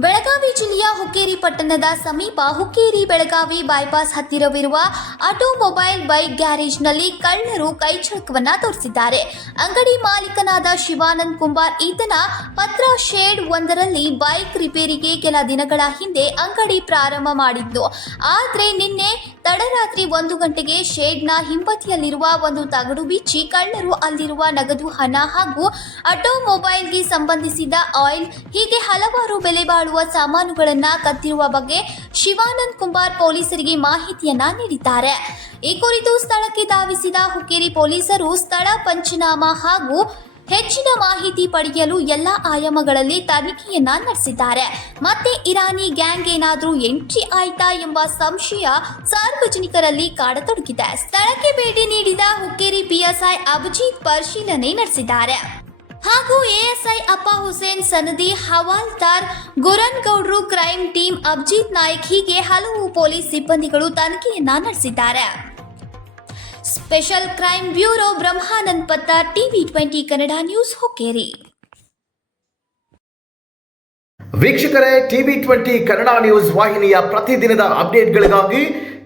ಬೆಳಗಾವಿ ಜಿಲ್ಲೆಯ ಹುಕ್ಕೇರಿ ಪಟ್ಟಣದ ಸಮೀಪ ಹುಕ್ಕೇರಿ ಬೆಳಗಾವಿ ಬೈಪಾಸ್ ಹತ್ತಿರವಿರುವ ಆಟೋಮೊಬೈಲ್ ಬೈಕ್ ಗ್ಯಾರೇಜ್ನಲ್ಲಿ ಕಳ್ಳರು ಕೈಚಳಕವನ್ನ ತೋರಿಸಿದ್ದಾರೆ. ಅಂಗಡಿ ಮಾಲೀಕನಾದ ಶಿವಾನಂದ್ ಕುಂಬಾರ್ ಈತನ ಪತ್ರ ಶೇಡ್ ಒಂದರಲ್ಲಿ ಬೈಕ್ ರಿಪೇರಿಗೆ ಕೆಲ ದಿನಗಳ ಹಿಂದೆ ಅಂಗಡಿ ಪ್ರಾರಂಭ ಮಾಡಿದ್ದು. ಆದರೆ ನಿನ್ನೆ ತಡರಾತ್ರಿ ಒಂದು ಗಂಟೆಗೆ ಶೇಡ್ನ ಹಿಂಬದಿಯಲ್ಲಿರುವ ಒಂದು ತಗಡು ಬಿಚ್ಚಿ ಕಳ್ಳರು ಅಲ್ಲಿರುವ ನಗದು ಹಣ ಹಾಗೂ ಆಟೋಮೊಬೈಲ್ಗೆ ಸಂಬಂಧಿಸಿದ ಆಯಿಲ್ ಹೀಗೆ ಹಲವಾರು ಬೆಲೆ ಬಾಳುವ ಸಾಮಾನುಗಳನ್ನ ಕದ್ದಿರುವ ಬಗ್ಗೆ ಶಿವಾನಂದ್ ಕುಮಾರ್ ಪೊಲೀಸರಿಗೆ ಮಾಹಿತಿಯನ್ನ ನೀಡಿದ್ದಾರೆ. ಈ ಕುರಿತು ಸ್ಥಳಕ್ಕೆ ಧಾವಿಸಿದ ಹುಕ್ಕೇರಿ ಪೊಲೀಸರು ಸ್ಥಳ ಪಂಚನಾಮ ಹಾಗೂ ಹೆಚ್ಚಿನ ಮಾಹಿತಿ ಪಡೆಯಲು ಎಲ್ಲ ಆಯಾಮಗಳಲ್ಲಿ ತನಿಖೆಯನ್ನ ನಡೆಸಿದ್ದಾರೆ. ಮತ್ತೆ ಇರಾನಿ ಗ್ಯಾಂಗ್ ಏನಾದರೂ ಎಂಟ್ರಿ ಆಯ್ತಾ ಎಂಬ ಸಂಶಯ ಸಾರ್ವಜನಿಕರಲ್ಲಿ ಕಾಡತೊಡಗಿದೆ. ಸ್ಥಳಕ್ಕೆ ಭೇಟಿ ನೀಡಿದ ಹುಕ್ಕೇರಿ ಪಿಎಸ್ಐ ಅಭಿಜಿತ್ ಪರಿಶೀಲನೆ ನಡೆಸಿದ್ದಾರೆ. ಹಾಗೂ ಎಎಸ್ಐ ಅಪ್ಪ ಹುಸೇನ್ ಸನದಿ ಹವಾಲ್ದಾರ್ ಗುರನ್ ಗೌಡ್ರು, ಕ್ರೈಮ್ ಟೀಮ್ ಅಭಿಜಿತ್ ನಾಯ್ಕ್ ಹೀಗೆ ಹಲವು ಪೊಲೀಸ್ ಸಿಬ್ಬಂದಿಗಳು ತನಿಖೆಯನ್ನ ನಡೆಸಿದ್ದಾರೆ. Special crime bureau Brahmanand Patta, TV twenty Kannada news Hukkeri ವೀಕ್ಷಕರೇ, ಟಿವಿ ಟ್ವೆಂಟಿ ಕನ್ನಡ ನ್ಯೂಸ್ ವಾಹಿನಿಯ ಪ್ರತಿದಿನದ ಅಪ್ಡೇಟ್ಗಳಿಗಾಗಿ